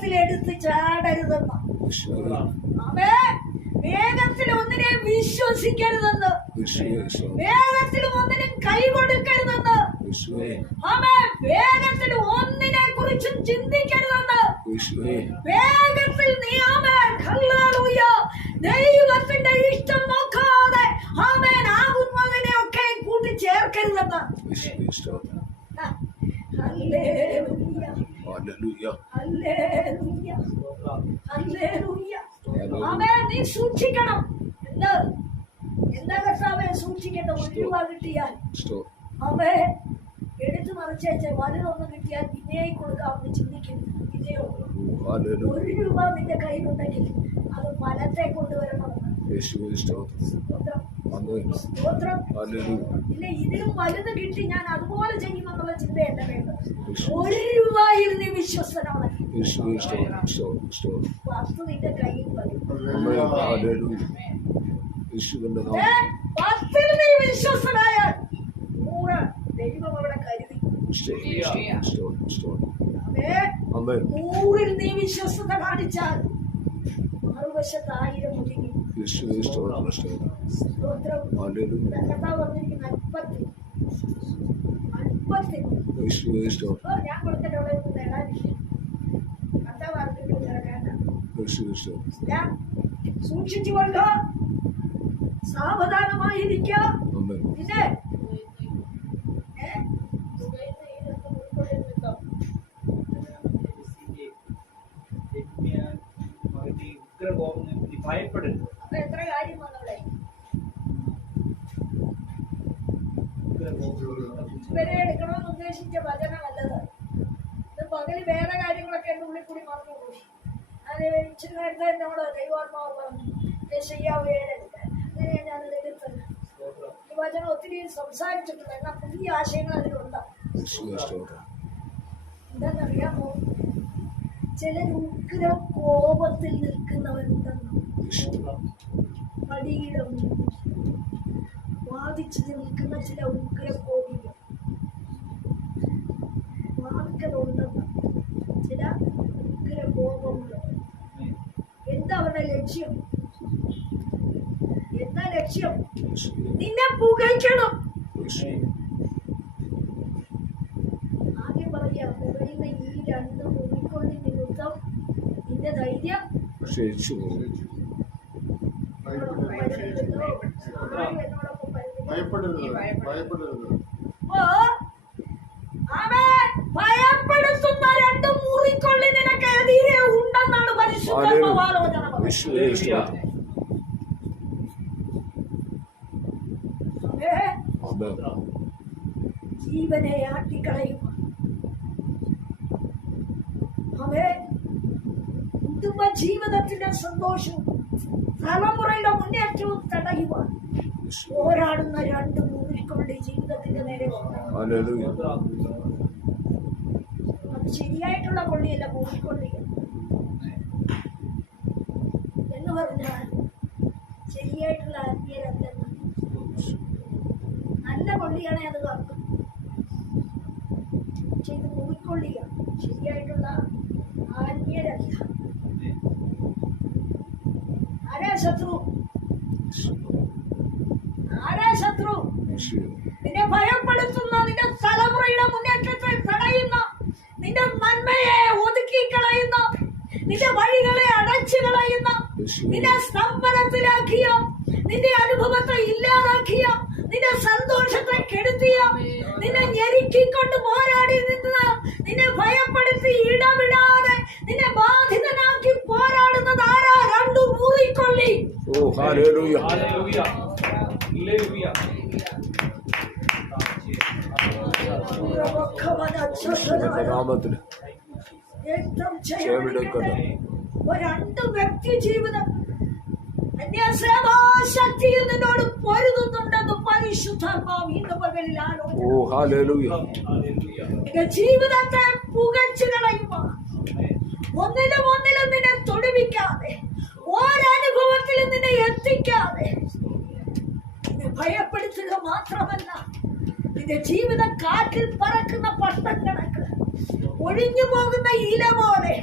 വേഗത്തിൽ എടുത്ത് ചാടരുതെന്ന് വേഗത്തിൽ ഒന്നിനെ വിശ്വസിക്കരുതെന്ന്. വേഗത്തിൽ ഒന്നിനും കൈ കൊടുക്കരുതെന്ന്. വേഗത്തിൽ ഒന്നിനെ കുറിച്ചും ചിന്തിക്കരുതെന്ന്. വേഗത്തിൽ നീ ആമേൻ ഹല്ലേലൂയ. ദൈവത്തിന്റെ ഇഷ്ടം നോക്കാതെ ആമേൻ ആകുന്നതിനെ ഒക്കെ കൂട്ടി ചേർക്കരുതെന്ന് നീ സൂക്ഷിക്കണം. എന്ത്? എന്താ കർത്താവേ? സൂക്ഷിക്കട്ടെ ഒരു രൂപ കിട്ടിയാൽ. അവേ എടുത്തു മറിച്ചേച്ച് വലുതൊന്നും കിട്ടിയാൽ പിന്നെയും കൊടുക്കാമെന്ന് ചിന്തിക്കുന്നു ഇതയോ ഹല്ലേലൂയ ഒരു രൂപ നിന്റെ കയ്യിലുണ്ടെങ്കിൽ അത് മലത്തെ കൊണ്ടുവരണമെന്ന് ഇല്ല ഇതിലും വലുത് കിട്ടി ഞാൻ അതുപോലെ ചെയ്യുമെന്നുള്ള ചിന്ത എന്റെ വേണ്ടത് ഒരു രൂപയിൽ നീ സ്തോത്രം സ്തോത്രം നിന്റെ കയ്യിൽ വരും. പത്തിൽ നീ വിശ്വസ്തനായാൽ നൂറ് ദൈവം അവിടെ കരുതി. നൂറിൽ നീ വിശ്വസ്തത കാണിച്ചാൽ മറുവശത്ത് ആയിരം ഒതുങ്ങി യേശുവേ സ്തോത്രം സ്തോത്രം സ്തോത്രം ഹല്ലേലൂയ കർത്താവ് പറഞ്ഞിരിക്കുന്ന അല്പത്തിൽ അല്പത്തിൽ യേശുവേ സ്തോത്രം ഓ, ഞാൻ കൊടുത്തിട്ട് അവിടെ ഒന്നും നേടാനില്ല കർത്താവ് പറഞ്ഞിട്ട് കിടക്കേണ്ട യേശുവേ സ്തോത്രം ഞാൻ സൂക്ഷിച്ചുകൊണ്ട് സാവധാനമായിരിക്കുക ആമേൻ പിന്നെ ഏ? ഭയപ്പെടരുത് അപ്പൊ എത്ര കാര്യം വന്നവിടെ ഇവരെ എടുക്കണമെന്ന് ഉദ്ദേശിച്ച വചനമല്ലത് ഇത് പകൽ വേറെ കാര്യങ്ങളൊക്കെ അതിലുണ്ട് എന്താണെന്നറിയാമോ ചില ഉഗ്ര കോപത്തിൽ നിൽക്കുന്നവരുണ്ടെന്ന് പടിയുടെ നിൽക്കുന്ന ചില ഉഗ്ര കോപികൾ വാദിക്കലുണ്ടെന്ന്. ചില ഉഗ്ര കോപങ്ങൾ എന്താ അവരുടെ ലക്ഷ്യം? എന്താ ലക്ഷ്യം? നിന്നെ പുകയ്ക്കണം. ആദ്യം പറയാ പുകയുന്ന ഈ രണ്ട് മുറിക്കൊള്ളി നിമിത്തം നിന്റെ ധൈര്യം. ഭയപ്പെടരുത്. ഭയപ്പെടരുത്. ആമേൻ. ഭയപ്പെടുത്തുന്ന രണ്ട് മുറിക്കൊള്ളി നിനക്ക് എതിരെ ഉണ്ടെന്നാണ്. ആമേൻ ജീവനെ ആട്ടിക്കളയും. ആമേൻ. കുടുംബ ജീവിതത്തിന്റെ സന്തോഷവും തലമുറയുടെ മുന്നേറ്റവും തടയുവാൻ പോരാടുന്ന രണ്ട് മുറിക്കൊള്ളി ജീവിതത്തിന്റെ നേരെ ശരിയായിട്ടുള്ള കൊള്ളിയല്ല മൂടിക്കൊള്ളി എന്ന് പറഞ്ഞാൽ ശരിയായിട്ടുള്ള ആത്മീയരല്ലെന്ന് നല്ല കൊള്ളിയാണെ അത് കറക്കും പക്ഷെ ഇത് മൂടിക്കൊള്ളിയാണ് ശരിയായിട്ടുള്ള ആത്മീയരല്ല ആരാ ശത്രു ആരാ ശത്രു യേശുവേ നിന്നെ ഭയപ്പെടുത്തുന്ന നിന്റെ തലമുറയുടെ മുന്നേറ്റത്തെ തടയുന്ന നിന്റെ നന്മയെ ഒതുക്കി കളയുന്ന നിന്റെ വഴികളെ അടച്ചു കളയുന്ന നിന്നെ സ്തംഭനത്തിലാക്കിയ നിന്റെ അനുഭവത്തെ ഇല്ലാതാക്കിയ നിന്റെ സന്തോഷത്തെ കെടുത്തിയ നിന്നെ ഞെരുക്കിക്കൊണ്ട് പോരാടി നിന്ന് നിന്നെ ഭയപ്പെടുത്തി ഇടവിടാതെ നിന്നെ ബാധിതനാക്കി പോരാടുന്നത് ആരാ? രണ്ടു മൂറിക്കൊള്ളി ഓ രണ്ട് വ്യക്തി ജീവിതം നിന്നോട് പൊരുതുന്നുണ്ടെന്ന് പരിശുദ്ധാത്മാവ് ഇന്ന് പകലിൽ ആലോചന നിന്റെ ജീവിതത്തെ പുകച്ചു ഒന്നിലും ഒന്നിലും നിന്നെ തൊടുവിക്കാതെ ഒരനുഭവത്തിലും നിന്നെ എത്തിക്കാതെ. ഭയപ്പെടുത്തുക മാത്രമല്ല നിന്റെ ജീവിതം കാറ്റിൽ പറക്കുന്ന പട്ടം കണക്ക് ഒഴിഞ്ഞു പോകുന്ന ഇല പോലെ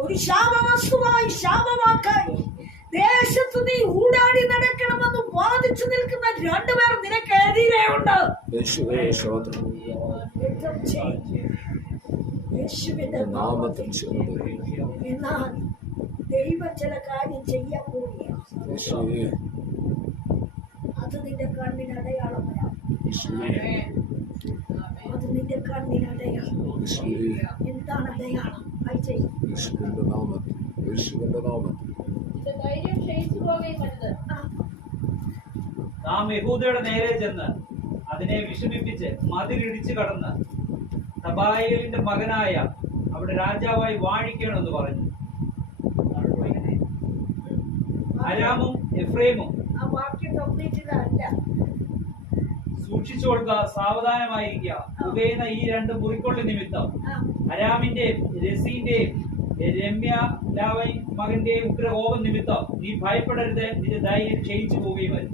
ഒരു ശാപവസ്തുവായി ശാപവാക്കായി ദേശത്ത് നീ ഊടാടി നടക്കണമെന്ന് വാദിച്ചു നിൽക്കുന്ന രണ്ടുപേർ നിനക്ക് ചെറുത് എന്നാൽ ദൈവം ചില കാര്യം ചെയ്യാൻ പോവുകയാണ്. യേശുവേ. അത് നിന്റെ കണ്ണിന് അടയാളം വരാം അത് നിന്റെ കണ്ണിന് അടയാളം എന്താണ് അടയാളം അയച്ചേ യേശുവിന്റെ നാമത്തിൽ. യേശുവിന്റെ നാമത്തിൽ. ധൈര്യം ക്ഷയിച്ചു പോവുകയും വരുത് നാം യഹൂദയുടെ നേരെ ചെന്ന് അതിനെ വിഷമിപ്പിച്ച് മതിലിടിച്ചു കടന്ന് തബായേലിന്റെ മകനായ അവിടെ രാജാവായി വാഴിക്കണമെന്ന് പറഞ്ഞു. അരാമും എഫ്രൈമും സൂക്ഷിച്ചു കൊടുക്കുക സാവധാനമായിരിക്കുക. പുകയുന്ന ഈ രണ്ട് മുറിക്കൊള്ളി നിമിത്തം. ആ, അരാമിന്റെയും രസീന്റെയും രമ്യ ലാവൈ മകന്റെ ഉഗ്രകോപം നിമിത്തം നീ ഭയപ്പെടരുത് നിന്റെ ധൈര്യം ക്ഷയിച്ചു പോവുകയും വരും.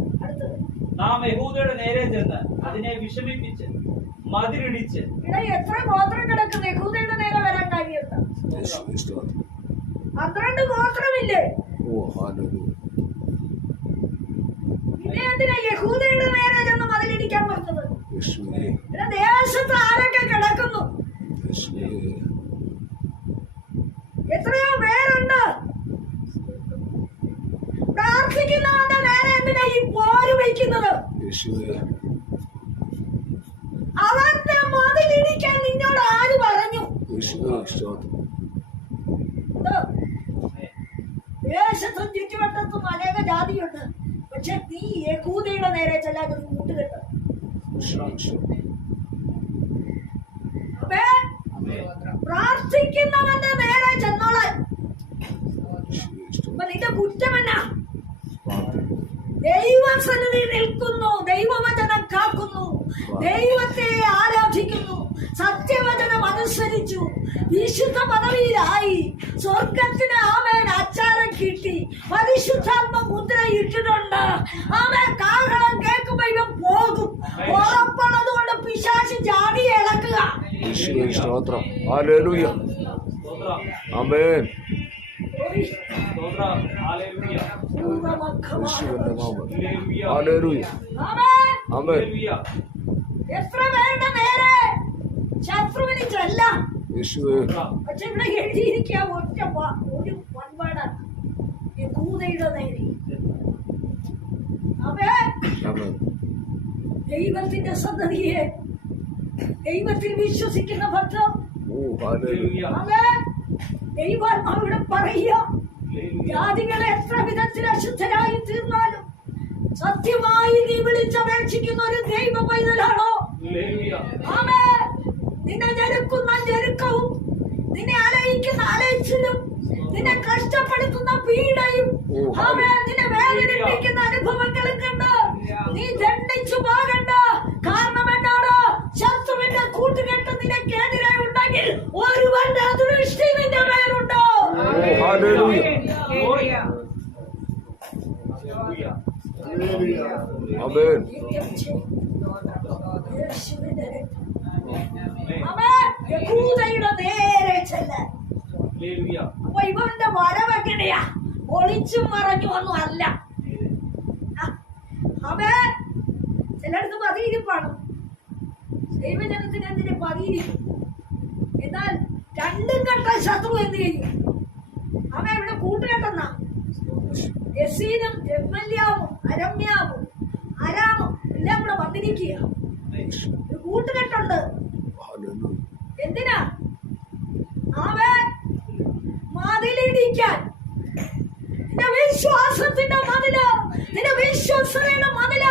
നാം യഹൂദയുടെ നേരെ ചെന്ന് അതിനെ വിഷമിപ്പിച്ച് മതിരിടിച്ച്. ഇവിടെ എത്ര ഗോത്രം കിടക്കുന്നു? യഹൂദയുടെ നേരെ വരാൻ കഴിയുന്ന യേശുവേ പന്ത്രണ്ട് ഗോത്രമില്ലേ? യഹൂദയുടെ നേരെ ചെന്ന് മതിലിടിക്കാൻ പറഞ്ഞത്? ദേശത്ത് ആരൊക്കെ കിടക്കുന്നു? എത്രയോ പേരുണ്ട്. പ്രാർത്ഥിക്കുന്നവന്റെ നേരെ എന്തിനാ ഈ പോര് വയ്ക്കുന്നത്? അവന്റെ മതിലിടിക്കാൻ നിന്നോട് ആര് പറഞ്ഞു? ദേശത്തും ചുറ്റുവട്ടത്തും അനേക ജാതിയുണ്ട്. പക്ഷെ നീ യഹൂദയുടെ നേരെ ചെല്ലാൻ ഒരു കൂട്ടുകെട്ട് പ്രാർത്ഥിക്കുന്നവന്റെ നേരെ അപ്പൊ നിന്റെ കുറ്റമെന്നാ ദൈവസന്നിധി നിൽക്കുന്നു ദൈവവചനം കാക്കുന്നു ദൈവത്തെ ആരാധിക്കുന്നു സത്യവചനം അനുസരിച്ചു വിശുദ്ധ പദവിയിലായി സ്വർഗത്തിന് ആമേൻ അച്ചാരം കിട്ടി പരിശുദ്ധാത്മ മുദ്ര ഇട്ടിട്ടുണ്ട്. ആമേൻ കാഹളം കേൾക്കുമ്പോ ഇവൻ പോകും. ഉറപ്പുള്ളത് പിശാശ് ജാതി ഇളക്കുക. സ്തോത്രം. സ്തോത്രം ആമേൻ. ഹല്ലേലൂയ ഹല്ലേലൂയ. ആമേൻ. ആമേൻ. ഹല്ലേലൂയ എത്ര പേരുടെ നേരെ ശത്രുവിന് ചെല്ലാം പക്ഷെ ഇവിടെ എഴുതിയിരിക്കുക ഒറ്റ ഒരു വൺവേടാണ് യഹൂദയുടെ നേരെ. അവേ ആമേൻ. ദൈവത്തിന്റെ സന്തതിയെ ദൈവത്തിൽ വിശ്വസിക്കുന്ന ഭക്തം ദൈവാത്മാവിടെ പറയുക ജാതികളെ എത്ര വിധത്തിൽ അശുദ്ധരായി തീർന്നാലും സത്യമായി നീ വിളിച്ചപേക്ഷിക്കുന്ന ഒരു ദൈവ പൈതലാണോ നിന്നെ ഞെരുക്കുന്ന ഞെരുക്കവും. നിന്നെ അലയിക്കുന്ന അലച്ചിലും നിന്നെ കഷ്ടപ്പെടുത്തുന്ന പീഡയും അവിടെ നിന്നെ വേദനിപ്പിക്കുന്ന അനുഭവങ്ങളും കണ്ട്. നീ ദണ്ഡിച്ചു പോകണ്ട. കാരണം എന്നാണ് ശത്രുവിന്റെ കൂട്ടുകെട്ട് നിനക്കെതിരെ ഉണ്ടെങ്കിൽ ഒരുവന്റെ ദൃഷ്ടി നിന്റെ മേലുണ്ടോ? ഓ ഹാലലൂയ ഹല്ലേലൂയ ആമേൻ നിത്യം ചെയ്യും. യേശുവിന്റെ രക്തം. ആമേ യഹൂദയുടെ നേരെ ചെല്ലാൻ ഹല്ലേലൂയ അപ്പൊ ഇവന്റെ വരവെങ്ങനെയാ ഒളിച്ചും മറഞ്ഞു ഒന്നും അല്ല. അവൻ ചിലടത്ത് പതിയിരിപ്പാണ്. ദൈവജനത്തിന് എന്തിനെ പതിയിരിക്കും? എന്നാൽ രണ്ടും കണ്ട ശത്രു എന്ത് ചെയ്യും? അവൻ ഇവിടെ കൂട്ടുകെട്ടെന്നാ? യസീനും എമ്മല്യാവും അരമ്യാവും അരാമും എല്ലാം കൂടെ വന്നിരിക്കുക ഒരു കൂട്ടുകെട്ടുണ്ട്. എന്തിനാ? അവൻ മതിലിടിക്കാൻ നിന്റെ വിശ്വാസത്തിന്റെ മതിൽ നിന്റെ വിശ്വസനയുടെ മതിൽ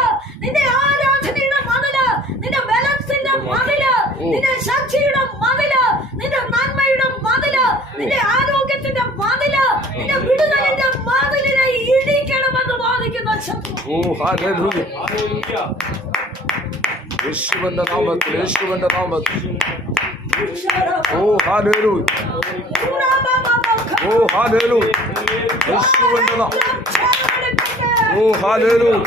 നിന്റെ ആരാധനയുടെ മതിൽ നിന്റെ ബലത്തിന്റെ മതിൽ നിന്റെ ശക്തിയുടെ മതിൽ നിന്റെ നന്മയുടെ മതിൽ നിന്റെ ആരോഗ്യത്തിന്റെ മതിൽ നിന്റെ വിടുതലിന്റെ മതിലിനെ ഇടിക്കണമെന്ന് വാദിക്കുന്ന യേശുവിന്റെ നാമത്തിൽ യേശുവിന്റെ നാമത്തിൽ. ഓ ഹാലലൂയ ഓ ഹാലലൂയ യേശുവിന്റെ നാമം ഓ ഹാലലൂയ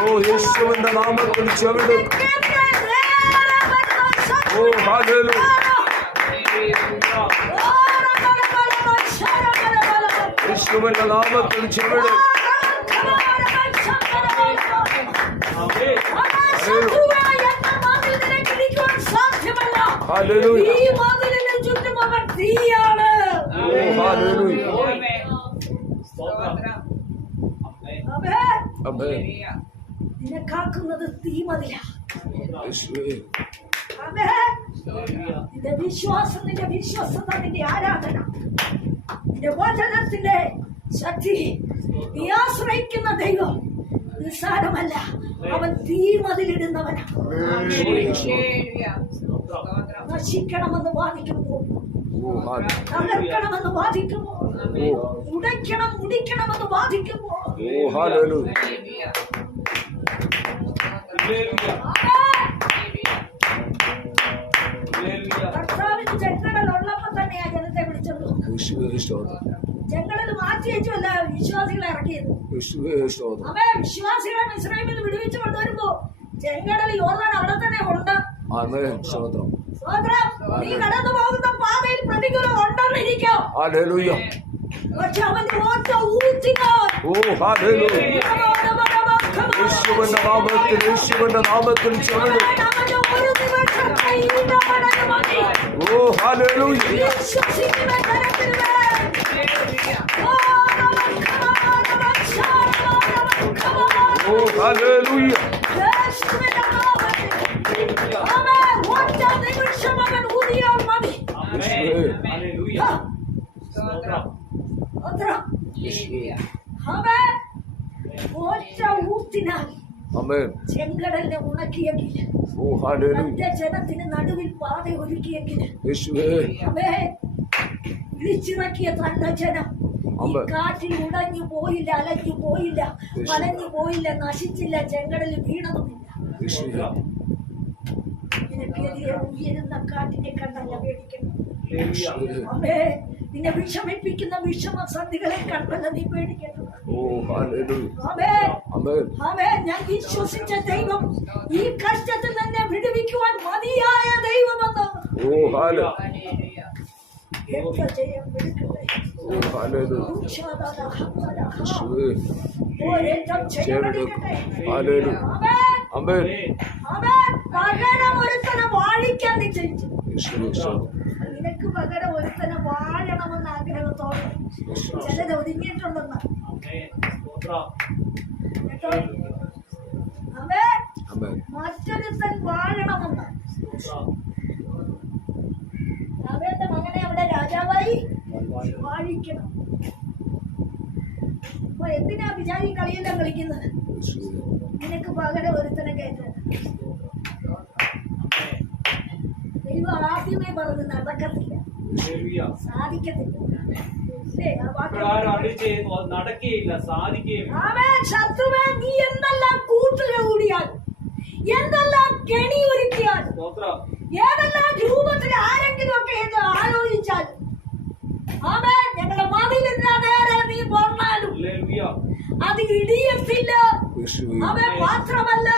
ഓ യേശുവിന്റെ നാമത്തിൽ ചെവിടും ഓ ഹാലലൂയ ഹല്ലേലൂയ യേശുവിന്റെ നാമത്തിൽ ചെവിട് ആമേൻ. ആമേൻ നിന്നെ കാക്കുന്നത് തീമതിലാ. നിന്റെ വിശ്വാസം നിന്റെ വിശ്വസത നിന്റെ ആരാധന നിന്റെ വചനത്തിന്റെ ശക്തി. നീ ആശ്രയിക്കുന്ന ദൈവം നിസ്സാരമല്ല. അവൻ തീമതിലിടുന്നവനാണ്. സ്തോത്രം. നശിക്കണമെന്ന് വാദിക്കുമ്പോൾ തകർക്കണമെന്ന് വാദിക്കുമ്പോൾ ഓ ഉടയ്ക്കണം മുടിക്കണമെന്ന്. ഹല്ലേലൂയ. കർത്താവിന് ചെങ്കടൽ ഉള്ളപ്പോ തന്നെയാ ജനത്തെ വിളിച്ചത്. ചെങ്കടൽ മാറ്റി വെച്ചുമല്ല വിശ്വാസികളെ ഇറക്കിയത്. അവൻ വിശ്വാസികളെ മിശ്രമിൽ വിടുവിച്ചു കൊണ്ടുവരുമ്പോ ചെങ്കടൽ യോർദാൻ അവിടെ തന്നെ ഉണ്ട്. സ്തോത്രം. നീ കടന്നു പോകുന്ന പാതയിൽ പ്രതികൂലം ഉണ്ടെന്നിരിക്കും പക്ഷെ അവൻ ഒറ്റ ഊറ്റിനാൽ ഓ യേശുവിന്റെ നാമത്തിൽ യേശുവിന്റെ നാമത്തിൽ അവന്റെ മതി. ഓ മേൽ. ഓ, നമസ്കാരം, നമസ്കാരം. ഓ ഹല്ലേലൂയ യേശുവിന്റെ നാമത്തിൽ. അവൻ ഒറ്റ നിമിഷം അവൻ ഊതിയാൽ മതി. ആമേൻ. ഹല്ലേലൂയ. Otro. Otro. സ്വതന്ത്രം. അവൻ ഒറ്റ ഊത്തിനാൽ ചെങ്കടലിനെ ഉണക്കിയെങ്കിൽ തന്റെ ജനത്തിന് നടുവിൽ പാത ഒരുക്കിയെങ്കിൽ വിളിച്ചിറക്കിയ തന്റെ ജനം. കാറ്റിൽ ഉടഞ്ഞു പോയില്ല അലഞ്ഞു പോയില്ല. അലഞ്ഞു പോയില്ല നശിച്ചില്ല ചെങ്കടലിൽ വീണതുമില്ല നിനക്കെതിരെ ഉയരുന്ന കാറ്റിനെ കണ്ടല്ല പേടിക്കണം. അമ്മേ നിന്നെ വിഷമിപ്പിക്കുന്ന വിഷമസന്ധികളെ കണ്ടല്ല നീ പേടിക്കണം ഓ ഹല്ലേലൂയ. അമ്മേ ആമേൻ അവേ ഞാൻ വിശ്വസിച്ച ദൈവം ഈ കഷ്ടത്തിൽ നിന്നെ വിടുവിക്കുവാൻ മതിയായ ദൈവമെന്ന്. ആമേൻ. പകരം ഒരുത്തനെ വാഴിക്കാൻ നിശ്ചയിച്ചു. യേശുവേ പകരം ഒരുത്തനെ വാഴണമെന്ന് ആഗ്രഹത്തോടെ. ചിലത് ഒതുങ്ങിയിട്ടുണ്ടെന്ന്. കേട്ടോ. ആമേൻ മറ്റൊരുത്തൻ വാഴണമെന്ന്. അവരുടെ മകനെ അവിടെ രാജാവായി വാഴിക്കണം. അപ്പൊ എന്തിനാ വിചാരി കളിയെല്ലാം കളിക്കുന്നത്? നിനക്ക് പകരം ഒരുത്തനെ കയറ്റണം ആമേൻ. ദൈവം ആദ്യമേ പറഞ്ഞ് നടക്കത്തില്ല. നടക്കുകയില്ല സാധിക്കുകയും. ശത്രുവേ നീ എന്തെല്ലാം കൂടിയാൽ എന്തെല്ലാം കെണി ഒരുക്കിയാൽ സ്തോത്രം. ഏതെല്ലാം രൂപത്തിൽ ആരെങ്കിലും ഒക്കെ ഇത് ആലോചിച്ചാൽ ആമേൻ ഞങ്ങളുടെ മതിലിന്റെ നേരെ നീ പറഞ്ഞാലും ഹല്ലേലൂയ. അത് ഇടിയത്തില്ല. അവൻ മാത്രമല്ല.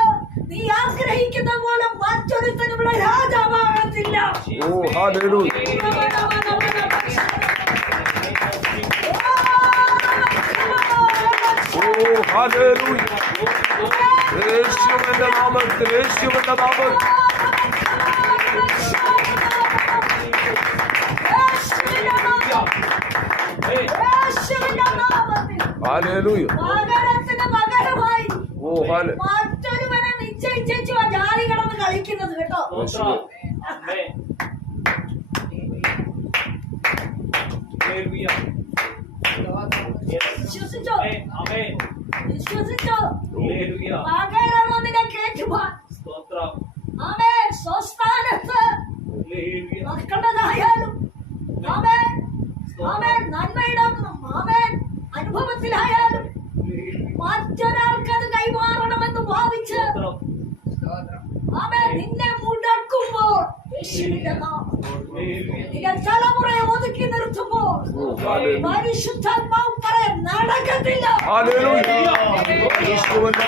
നീ ആഗ്രഹിക്കുന്ന പോലെ മറ്റൊരുത്തനും ഇവിടെ രാജാവാകത്തില്ല. ഓ ഹല്ലേലൂയ ഓ ഹല്ലേലൂയ യേശുവിന്റെ നാമത്തിൽ യേശുവിന്റെ നാമത്തിൽ ആമേൻ. ഹല്ലേലൂയ പകരത്തിന് പകരമായി ഓ ഹല്ലെ നിശ്ചയിച്ചു ആ ജാതി കളിക്കുന്നത് കേട്ടോ?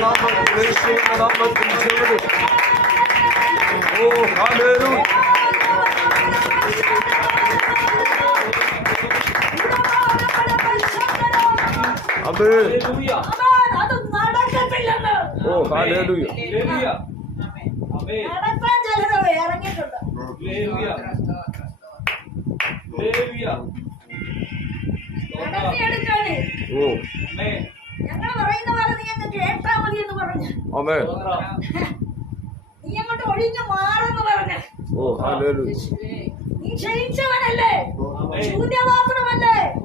നാമത്തിൽ യേശുവിന്റെ നാമത്തിൽ ചെവിട് ഓ ഹല്ലേലൂയ ആമേൻ ഹല്ലേലൂയ ആമേൻ. അത് നടക്കത്തില്ലെന്ന് ഓ ഹാലേലൂയ ഹല്ലേലൂയ ആമേൻ നടത്താൻ ചിലര് ഇറങ്ങിയിട്ടുണ്ട് ഹല്ലേലൂയ ഹല്ലേലൂയ സ്തോത്രം നടത്തിയെടുക്കാനേ ഓ ആമേൻ ഞങ്ങൾ പറയുന്ന പോലെ നീ അങ്ങ് കേട്ടാ മതി എന്ന് പറഞ്ഞു നീ അങ്ങോട്ട് ഒഴിഞ്ഞു മാറെന്ന് പറഞ്ഞു. നീ ക്ഷയിച്ചവനല്ലേ?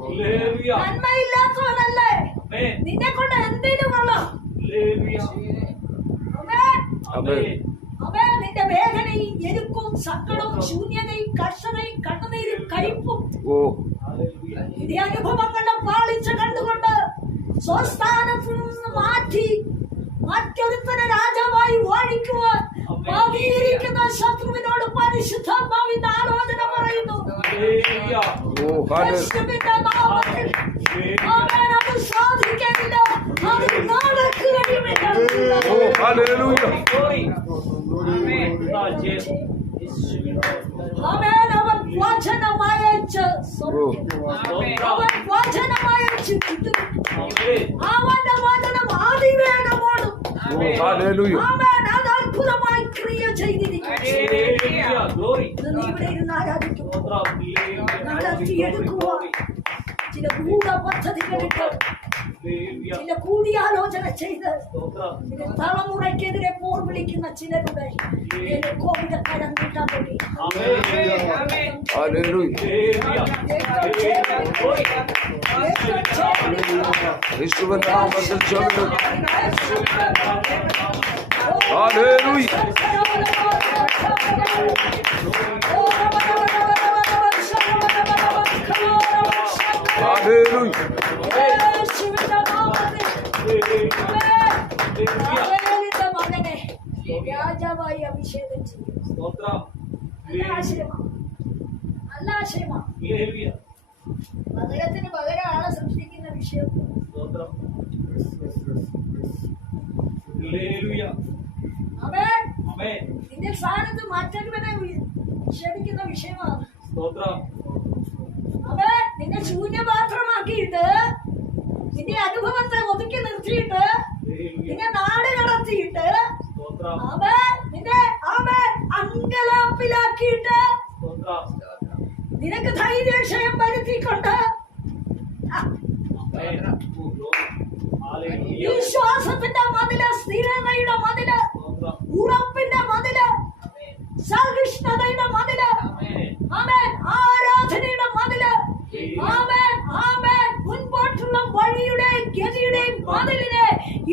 ഹല്ലേലൂയ നന്മയില്ലാത്തവനല്ലേ? നിന്നെ കൊണ്ട് എന്തിനു കൊള്ളാം? ആമേൻ. നിന്റെ വേദനയും എരുക്കും സങ്കടവും ശൂന്യതയും കർഷതയും കണ്ണുനീരും കഴിപ്പും ഓ ഹല്ലേലൂയ നിന്റെ അനുഭവങ്ങളുടെ പാളിച്ച കണ്ടുകൊണ്ട് സ്വസ്ഥാനത്ത് നിന്ന് മാറ്റി മറ്റൊരുത്തനെ രാജാവായി വാഴിക്കുവാൻ ഭാവിയിരിക്കുന്ന ശത്രുവിനോട് പരിശുദ്ധാത്മാവിന്റെ ആലോചന പറയുന്നു. അത് സാധിക്കയില്ല അത് ഹാലേലൂയ Glory. Amen. ജയം യേശുവിന്റെ അവൻ അവൻ വചനമയച്ച് ഓ അവൻ വചനമയച്ച് വിട്ടു. ആമേൻ അവന്റെ വചനം അതിവേഗമോടും ഓ ഹാലേലൂയ അവൻ അത് അത്ഭുതമായി ക്രിയ ചെയ്തിരിക്കുന്നു. ഹല്ലേലൂയ ഗ്ലോറി ഇത് നീ ഇവിടെ ഇരുന്ന് ആരാധിക്കും സ്തോത്രം ഹല്ലേലൂയ നടത്തിയെടുക്കുവാൻ. ചില ഗൂഢ പദ്ധതികളിട്ട് ഹല്ലേലൂയ ചില കൂടിയാലോചന ചെയ്ത് സ്തോത്രം ഇത് തലമുറയ്ക്കെതിരെ പോർ വിളിക്കുന്ന ചിലരുടെ കോവിഡ് കരം നീട്ടാൻ വേണ്ടി ആമേൻ ഹാലേലൂയ രാജാവായി അഭിഷേകം ചെയ്യും നല്ല ആശയമാണ് നല്ല ഹല്ലേലൂയ അദ്ദേഹത്തിന് പകരം ആളെ സൃഷ്ടിക്കുന്ന വിഷയം നിന്റെ സ്ഥാനത്ത് മറ്റൊരുവനെ വി- ക്ഷണിക്കുന്ന വിഷയമാണ് സ്തോത്രം നിന്നെ ശൂന്യപാത്രമാക്കിയിട്ട് നിന്റെ അനുഭവത്തെ ഒതുക്കി നിർത്തിയിട്ട് നിന്നെ നാട് കടത്തിയിട്ട് അവൻ നിന്നെ അവൻ അങ്കലാപ്പിലാക്കിയിട്ട് നിനക്ക് ധൈര്യക്ഷയം വരുത്തിക്കൊണ്ട്. വിശ്വാസത്തിന്റെ മതിൽ സ്ഥിരതയുടെ മതിൽ ഉറപ്പിന്റെ മതിൽ സഹിഷ്ണുതയുടെ മതിൽ അവൻ ആമേൻ ആരാധനയുടെ മതിൽ ആമേൻ ആമേൻ മുൻപോട്ടുള്ള വഴിയുടെയും ഗതിയുടെയും മതിലിനെ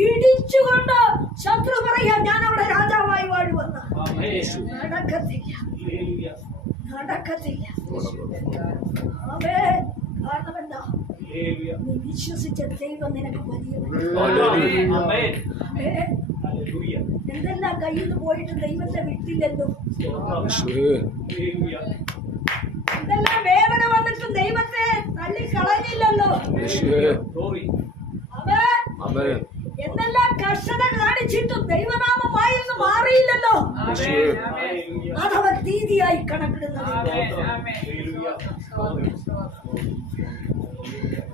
ഇടിച്ചുകൊണ്ട് ശത്രു പറയാ ഞാൻ അവിടെ രാജാവായി വാഴുവന്ന് ആമേൻ നടക്കത്തില്ല ഹല്ലേലൂയ കാരണം എന്താ ഹല്ലേലൂയ. നീ വിശ്വസിച്ച ദൈവം നിനക്ക് എന്തെല്ലാം കയ്യിൽ നിന്ന് പോയിട്ട് ദൈവത്തെ വിട്ടില്ലല്ലോ? എന്തെല്ലാം വേദന വന്നിട്ടും ദൈവത്തെ തള്ളി കളഞ്ഞില്ലല്ലോ ഗ്ലോറി ആമേൻ. ആമേൻ. എന്തെല്ലാം കർഷത കാണിച്ചിട്ടും ദൈവനാമമായിരുന്നു മാറിയില്ലല്ലോ? അതവൻ നീതിയായി കണക്കിടുന്നത്.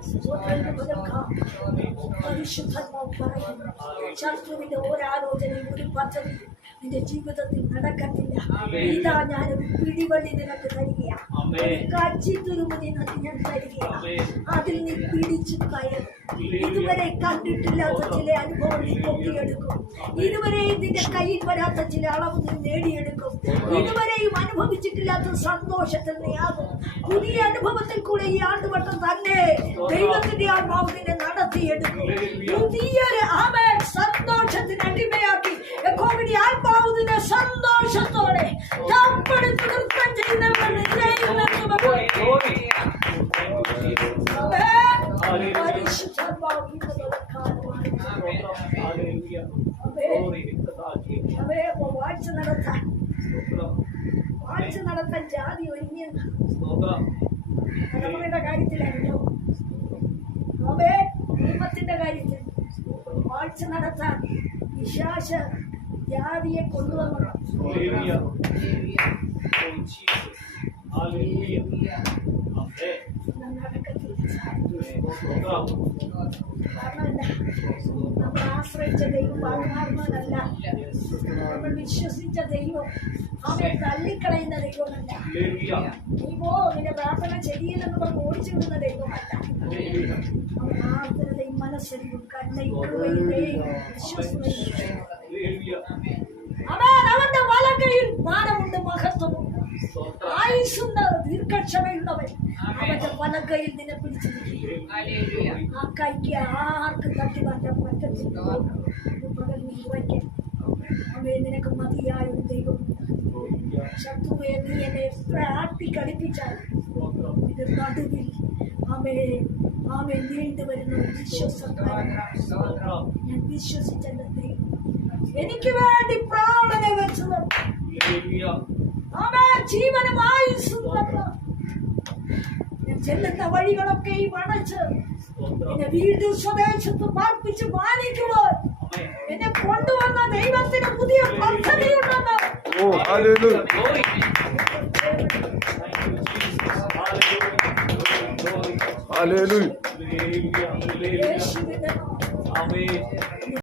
സ്തോത്രം ഹല്ലേലൂയ. പരിശുദ്ധന്മാർ പറയുന്നു. ശത്രുവിന്റെ ഒരാലോചനയും ഒരു പദ്ധതി. നിന്റെ ജീവിതത്തിൽ നടക്കത്തില്ല. ഇതാ ഞാനൊരു പിടിവള്ളി നിനക്ക് തരികയാണ് ആമേൻ. കച്ചിത്തുരുമതി ഞാൻ തരികയാണ് ആമേൻ. അതിൽ നീ പിടിച്ചു കയറും ഇതുവരെ കണ്ടിട്ടില്ലാത്ത ചില അനുഭവം നീ പൊക്കിയെടുക്കും ഇതുവരെയും നിന്റെ കയ്യിൽ വരാത്ത ചില അളവ് നീ നേടിയെടുക്കും. ഇതുവരെയും അനുഭവിച്ചിട്ടില്ലാത്ത സന്തോഷത്തിൽ നീ ആകും. പുതിയ അനുഭവത്തിൽ കൂടെ ഈ ആണ്ടുവട്ടം തന്നെ ദൈവത്തിന്റെ ആത്മാവ് നിന്നെ നടത്തിയെടുക്കും. പുതിയൊരു ആമേൻ. നടത്താൻ വിശാശ ജാതിയെ കൊണ്ടുവന്നു എന്താ നമ്മൾ ആശ്രയിച്ച ദൈവം പാടുമാർന്നതല്ല നമ്മൾ വിശ്വസിച്ച ദൈവം അവനെ തള്ളിക്കളയുന്ന ദൈവമല്ല. നീ പോ നിന്റെ പ്രാർത്ഥന ശരിയെന്ന് പറഞ്ഞ് ഓടിച്ചു വിടുന്ന ദൈവമല്ല അവൻ ആർദ്രതയും മനസ്സരിയും കരുണയും കൃപയും വിശ്വസനയും അവൻ അവന്റെ വലകയിൽ മാനമുണ്ട് മഹത്വമുണ്ട്. ആയുസുണ്ട് ദീർഘക്ഷമയുള്ളവൻ. അവന്റെ വലകയിൽ നിന്നെ പിടിച്ചിരിക്കും ആ കൈക്ക് ആർക്കും തട്ടി മാറ്റാൻ പറ്റത്തില്ല. പകൽ നീ. അവയെ നിനക്ക് മതിയായ ഒരു ദൈവം ശത്രുവെ നീ എന്നെ എത്ര ആട്ടി കളിപ്പിച്ചാൽ ഇത് നടുവിൽ ആമേ ആമേ നീണ്ടു വരുന്ന. വിശ്വസക്കാരൻ ഞാൻ വിശ്വസിച്ചെന്റെ എനിക്ക് വേണ്ടി പ്രാണനെ വെച്ചത് ആമേ ജീവനും ആയുസ്സും ഞാൻ ചെല്ലുന്ന വഴികളൊക്കെ ഈ വണച്ച് എന്നെ വീണ്ടും സ്വദേശത്ത് പാർപ്പിച്ച് മാനിക്കുവാൻ. എന്നെ കൊണ്ടുവന്ന ദൈവത്തിന് പുതിയ പദ്ധതിയുണ്ടെന്ന്. ഓ ഹല്ലേലൂയ ഹല്ലേലൂയ യേശുവിന്റെ നാമത്തിൽ